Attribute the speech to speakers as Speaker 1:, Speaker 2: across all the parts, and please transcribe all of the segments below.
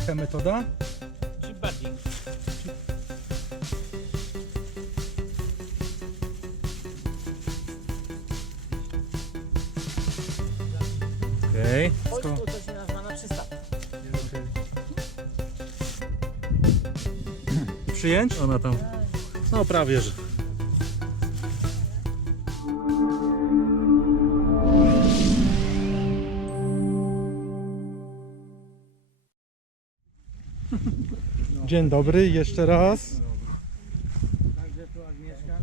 Speaker 1: jaka metoda?
Speaker 2: Chip budding.
Speaker 1: Okej.
Speaker 2: W Polsku to się nazywa na przystaw.
Speaker 1: Przyjęć?
Speaker 3: Ona tam, no prawie że.
Speaker 1: Dzień dobry, jeszcze raz.
Speaker 2: Także tu Agnieszka.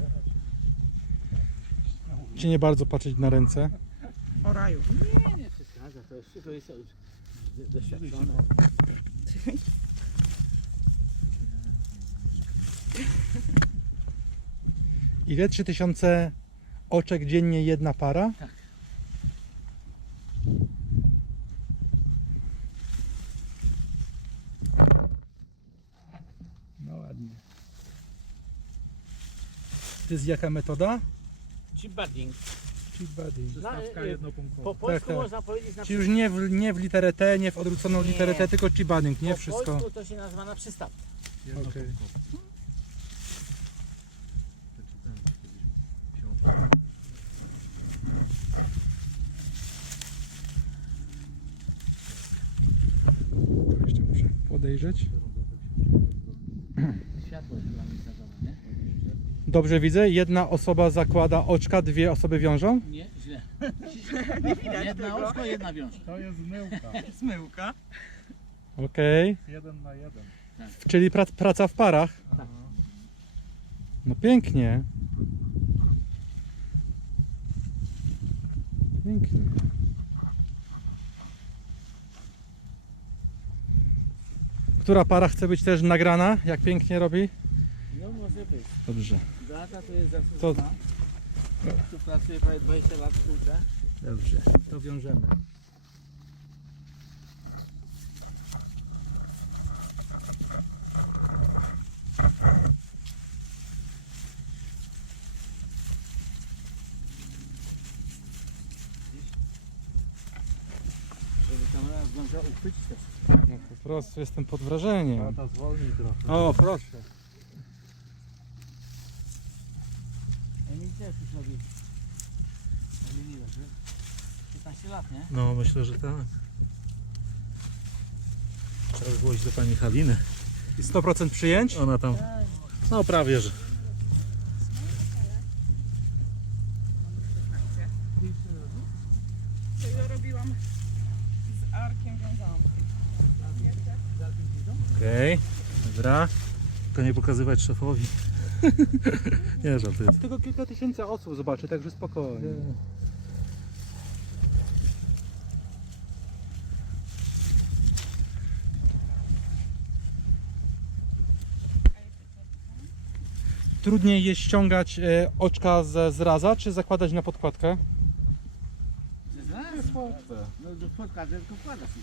Speaker 1: Czy nie bardzo patrzeć na ręce?
Speaker 4: O raju.
Speaker 2: Nie przeszkadza, to jest już doświadczone.
Speaker 1: Ile? 3000 oczek dziennie jedna para?
Speaker 2: Tak.
Speaker 1: No ładnie. To jest jaka metoda?
Speaker 2: Chip budding.
Speaker 1: Chip budding.
Speaker 3: Stawka jednopunktowa.
Speaker 2: Po polsku
Speaker 1: tak.
Speaker 2: można powiedzieć na
Speaker 1: Czyli już nie w literę T, nie w odwróconą
Speaker 2: Nie.
Speaker 1: literę T, tylko chip budding, nie
Speaker 2: po
Speaker 1: wszystko.
Speaker 2: polsku to się nazywa na przystaw.
Speaker 1: Okej. To jeszcze muszę podejrzeć.
Speaker 2: Światło jest dla mnie zadane,
Speaker 1: Dobrze widzę, jedna osoba zakłada oczka, dwie osoby wiążą?
Speaker 2: nie? Nie, źle. Jedna oczko, jedna wiążka.
Speaker 3: To jest zmyłka.
Speaker 4: Zmyłka.
Speaker 1: Okej.
Speaker 3: 1 na 1.
Speaker 1: Czyli praca w parach?
Speaker 2: Tak.
Speaker 1: No pięknie. Pięknie. Która para chce być też nagrana? Jak pięknie robi?
Speaker 2: No może być.
Speaker 1: Dobrze.
Speaker 2: Beata to jest
Speaker 1: To-
Speaker 2: zasłużona. Tu pracuje prawie 20 lat w szkółce.
Speaker 1: Dobrze. To wiążemy.
Speaker 2: Żeby kamera zdążyła uchwycić też.
Speaker 1: No po prostu jestem pod wrażeniem.
Speaker 3: Tata zwolnij trochę.
Speaker 1: O, proszę.
Speaker 2: Emil też już robi. Robi że 15 lat, nie?
Speaker 3: No myślę, że tak. Trzeba zgłosić do pani Haliny.
Speaker 1: I 100% przyjęć?
Speaker 3: Ona tam, no prawie że.
Speaker 4: Ja robiłam z arkiem, wiązałam.
Speaker 1: Okej. Dobra.
Speaker 3: Tylko nie pokazywać szefowi. Nie, żartuję.
Speaker 1: Tylko kilka tysięcy osób zobaczy, także spokojnie. Trudniej jest ściągać oczka ze zraza, czy zakładać na podkładkę?
Speaker 3: Jest łatwe.
Speaker 2: No do podkładu tylko wkłada się.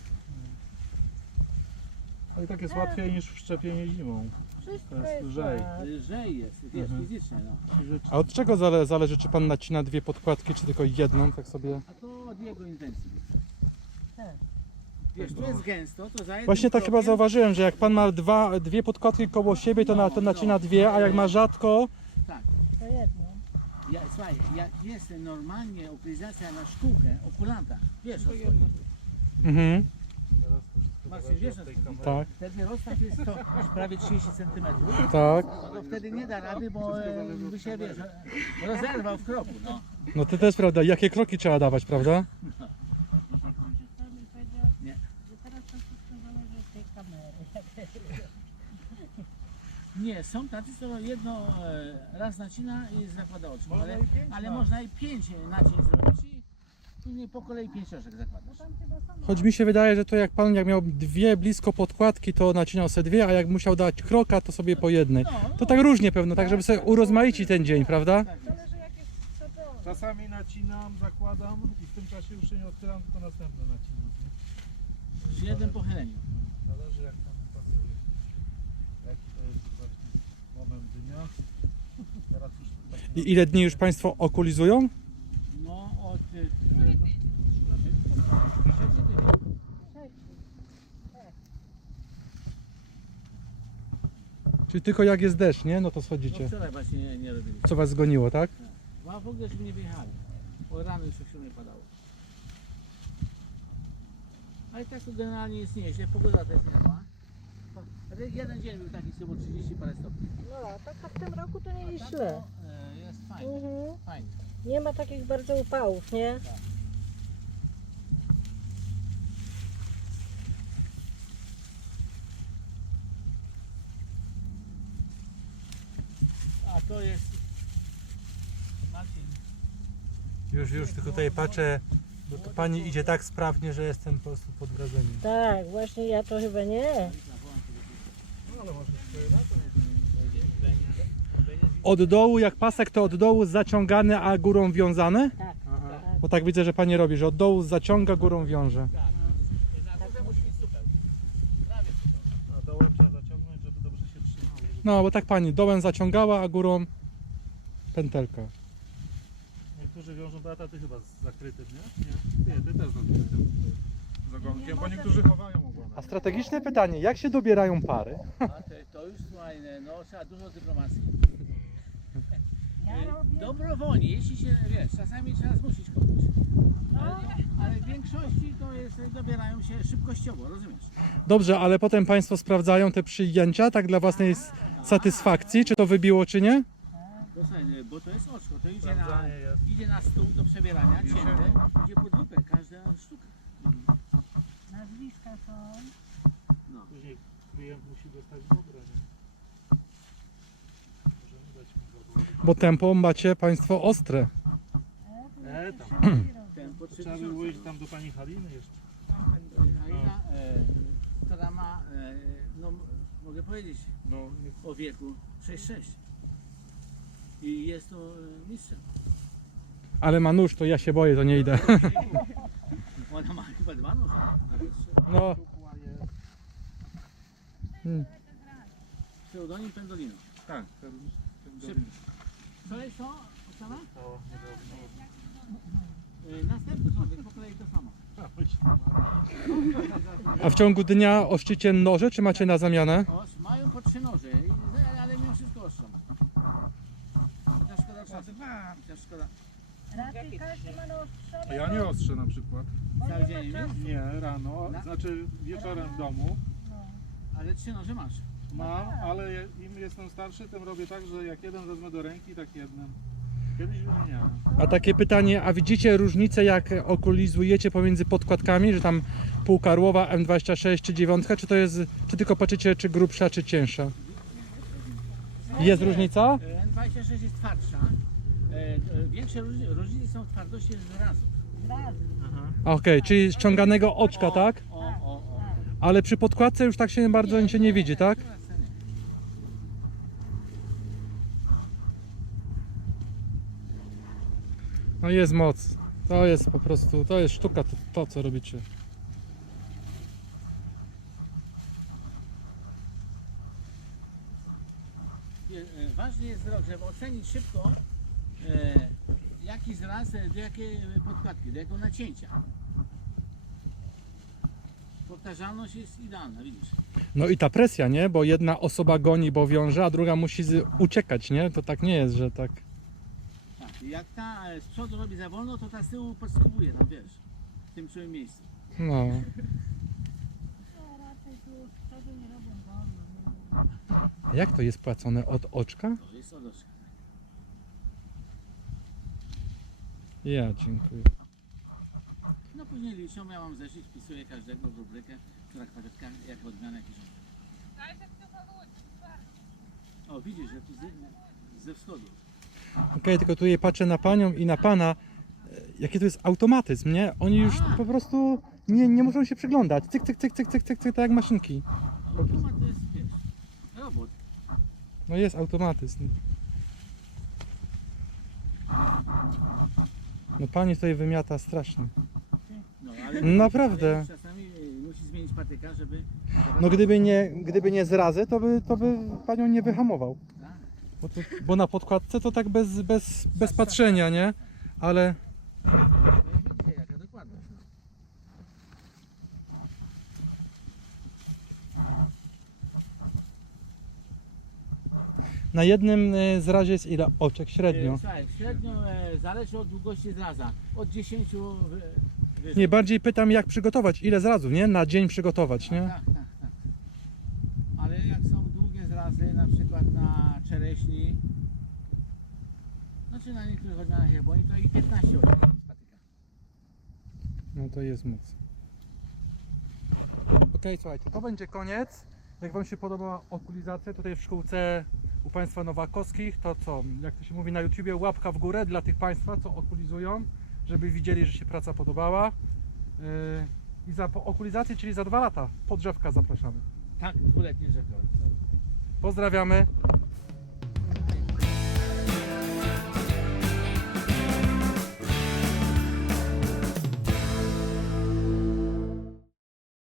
Speaker 3: Ale tak jest łatwiej niż wszczepienie zimą. To jest lżej.
Speaker 2: Lżej jest, wiesz, fizycznie no.
Speaker 1: A od czego zależy, czy pan nacina dwie podkładki, czy tylko jedną, tak sobie?
Speaker 2: A to od jego intencji. Wiesz, tu jest gęsto, to za jednym
Speaker 1: Właśnie tak chyba
Speaker 2: krokiem-
Speaker 1: zauważyłem, że jak pan ma dwie podkładki koło siebie, to nacina dwie, a jak ma rzadko,
Speaker 4: To jedno.
Speaker 2: Słuchaj, jak jest normalnie okulizacja na szkółkę, okulanta, wiesz o co chodzi.
Speaker 1: mhm,
Speaker 3: Teraz to wszystko
Speaker 2: Marcin,
Speaker 3: zależy
Speaker 2: wiesz
Speaker 3: od
Speaker 2: o
Speaker 3: tej
Speaker 2: co chodzi?
Speaker 3: kamery.
Speaker 1: tak,
Speaker 2: Wtedy rozstaw jest to prawie 30 cm.
Speaker 1: tak.
Speaker 2: No to wtedy nie da rady, bo by się, wiesz, rozerwał w kroku, no.
Speaker 1: No to też prawda, jakie kroki trzeba dawać, prawda?
Speaker 2: Nie. Nie, są tacy, co jedno raz nacina i zakłada oczko,
Speaker 3: Można
Speaker 2: ale,
Speaker 3: i 5
Speaker 2: ale
Speaker 3: na-
Speaker 2: można i 5 nacięć zrobić i później po kolei 5 oczek zakładasz.
Speaker 1: Choć mi się wydaje, że to jak pan jak miał dwie blisko podkładki, to nacinał sobie dwie, a jak musiał dać kroka, to sobie po jednej. To tak różnie pewno, tak żeby sobie urozmaicić ten dzień, prawda?
Speaker 2: Tak,
Speaker 4: Zależy jak jest przebrane.
Speaker 3: Czasami nacinam, zakładam i w tym czasie już się nie otwieram, tylko następne nacinam. Nie?
Speaker 2: przy jednym pochyleniu.
Speaker 3: Zależy jak tam pasuje. Jaki to jest właśnie moment dnia. Teraz już tak
Speaker 1: I ile dni już państwo okulizują?
Speaker 2: No od...
Speaker 1: Czyli tylko jak jest deszcz, nie? No to
Speaker 2: No
Speaker 1: schodzicie.
Speaker 2: wczoraj właśnie nie robiliśmy.
Speaker 1: Co was zgoniło, tak?
Speaker 2: A w ogóle żeby nie wyjechali. O rano już o 7 padało. Ale tak to generalnie jest nieźle, pogoda też nie zła. Jeden dzień był taki, co było 30 parę stopni.
Speaker 5: No, tak to w tym roku to nie jest
Speaker 2: Tak
Speaker 5: źle.
Speaker 2: to, jest fajnie,
Speaker 5: Mhm.
Speaker 2: fajnie.
Speaker 5: Nie ma takich bardzo upałów, nie?
Speaker 2: A to jest Marcin.
Speaker 1: Już tylko tutaj patrzę, bo to pani idzie tak sprawnie, że jestem po prostu pod wrażeniem.
Speaker 5: Tak, właśnie ja to chyba nie.
Speaker 3: No ale może swoje lata
Speaker 1: Od dołu, jak pasek, to od dołu zaciągany, a górą wiązane?
Speaker 5: Tak.
Speaker 3: Aha.
Speaker 1: Bo tak widzę, że pani robi, że od dołu zaciąga, górą wiąże.
Speaker 2: Na górze musi być super. Prawie super.
Speaker 3: A dołem trzeba zaciągnąć, żeby dobrze się trzymało. Żeby...
Speaker 1: No, bo tak pani dołem zaciągała, a górą pętelka.
Speaker 3: Niektórzy wiążą bataty chyba z zakrytym, nie? Nie, ty też z zakrytym. Z ogonkiem, bo niektórzy chowają ogonek.
Speaker 1: A strategiczne pytanie, jak się dobierają pary?
Speaker 2: A to już słuchaj, no trzeba dużo dyplomacji. Dobrowolnie, jeśli się, wiesz, czasami trzeba zmusić kogoś. Ale w większości to jest, dobierają się szybkościowo, rozumiesz?
Speaker 1: Dobrze, ale potem państwo sprawdzają te przyjęcia, tak dla własnej satysfakcji, czy to wybiło, czy nie?
Speaker 2: To słuchaj, bo to jest oczko, to
Speaker 3: Sprawdzanie jest.
Speaker 2: idzie na stół do przebierania, cięte, idzie pod lupę, każda sztuka.
Speaker 5: Nazwiska są.
Speaker 2: No.
Speaker 3: Później klient musi dostać dobre, nie? Możemy dać mu dobre.
Speaker 1: Bo tempo macie państwo ostre.
Speaker 3: Tam.
Speaker 2: Ten po
Speaker 3: Trzeba by
Speaker 2: 3000.
Speaker 3: było iść tam do pani Haliny jeszcze.
Speaker 2: Halina, która ma, no mogę powiedzieć,
Speaker 3: No,
Speaker 2: o wieku 6,6. I jest to mistrzem.
Speaker 1: Ale ma nóż, to ja się boję, to nie idę.
Speaker 2: Ona ma chyba 2 noże. nawet 3.
Speaker 1: No,
Speaker 3: kukła jest.
Speaker 2: Pseudonim Pendolino.
Speaker 3: Tak, ten
Speaker 2: Szybko. Co jest to, Oksana?
Speaker 3: to niedawno.
Speaker 2: Następny człowiek, po kolei to samo.
Speaker 1: a w ciągu dnia oszczycie noże, czy macie na zamianę?
Speaker 2: Mają po 3 noże, ale mimo wszystko ostrzą. Chociaż szkoda czasu. Chociaż szkoda.
Speaker 5: Raczej każdy ma naostrzone.
Speaker 3: A ja nie ostrzę na przykład.
Speaker 2: Cały dzień, nie?
Speaker 3: Nie, rano, znaczy wieczorem w domu
Speaker 2: Ale 3 noże masz.
Speaker 3: mam, ale im jestem starszy, tym robię tak, że jak jeden wezmę do ręki, tak jednym. Kiedyś wymieniałem.
Speaker 1: A takie pytanie, a widzicie różnicę, jak okulizujecie pomiędzy podkładkami, że tam półkarłowa, M26 czy 9, czy tylko patrzycie, czy grubsza, czy cięższa? Jest różnica?
Speaker 2: N26 jest twardsza. Większe różnice są w twardości zrazu.
Speaker 1: Okej, czyli ściąganego oczka, tak?
Speaker 2: O.
Speaker 1: Ale przy podkładce już tak się bardzo się nie widzi, tak? No jest moc. To jest po prostu, to jest sztuka, to co robicie.
Speaker 2: Ważny jest wzrok, żeby ocenić szybko jaki zraz, do jakiej podkładki, do jakiego nacięcia. Powtarzalność jest idealna, widzisz?
Speaker 1: No i ta presja, nie? Bo jedna osoba goni, bo wiąże, a druga musi uciekać, nie? To tak nie jest, że tak.
Speaker 2: Tak. Jak ta z przodu robi za wolno, to ta z tyłu podskubuje tam, wiesz, w tym czułym miejscu.
Speaker 1: No.
Speaker 5: Raczej tu z przodu nie robią wolno.
Speaker 1: A jak to jest płacone? Od oczka?
Speaker 2: To jest odoszka.
Speaker 1: Ja dziękuję.
Speaker 2: No później liczą, ja mam zeszyt, wpisuję każdego w rubrykę, która kwadratka, jak odmiana jakiś. O, widzisz, że tu ze wschodu.
Speaker 1: Okej, tylko tutaj patrzę na panią i na pana. Jaki to jest automatyzm, nie? Oni już po prostu nie muszą się przyglądać. Cyk, cyk, cyk, cyk, cyk, cyk, cyk, tak jak maszynki.
Speaker 2: Automat to jest, wiesz, robot.
Speaker 1: No jest automatyzm. No pani tutaj wymiata strasznie.
Speaker 2: No, ale
Speaker 1: Naprawdę.
Speaker 2: ale czasami musi zmienić patyka, żeby...
Speaker 1: No gdyby nie zrazy, to by panią nie wyhamował.
Speaker 2: Tak.
Speaker 1: Bo na podkładce to tak bez patrzenia, nie? Ale
Speaker 2: No i widzicie, jaka dokładność.
Speaker 1: Na jednym zrazie jest ile oczek średnio?
Speaker 2: Słuchaj, średnio zależy od długości zraza. Od 10 wyżej.
Speaker 1: Nie, bardziej pytam jak przygotować, ile zrazów, nie? Na dzień przygotować, nie?
Speaker 2: Tak. Ale jak są długie zrazy, na przykład na czereśni, znaczy na niektórych odmianach jabłoni, to i 15 oczek spatyka.
Speaker 1: No to jest moc. Okej, słuchajcie, to będzie koniec. Jak Wam się podoba okulizacja tutaj w szkółce u Państwa Nowakowskich, to co, jak to się mówi na YouTubie, łapka w górę dla tych Państwa, co okulizują, żeby widzieli, że się praca podobała. I za okulizację, czyli za 2 lata, po drzewka zapraszamy.
Speaker 2: Tak, dwuletnie rzekowe.
Speaker 1: Pozdrawiamy.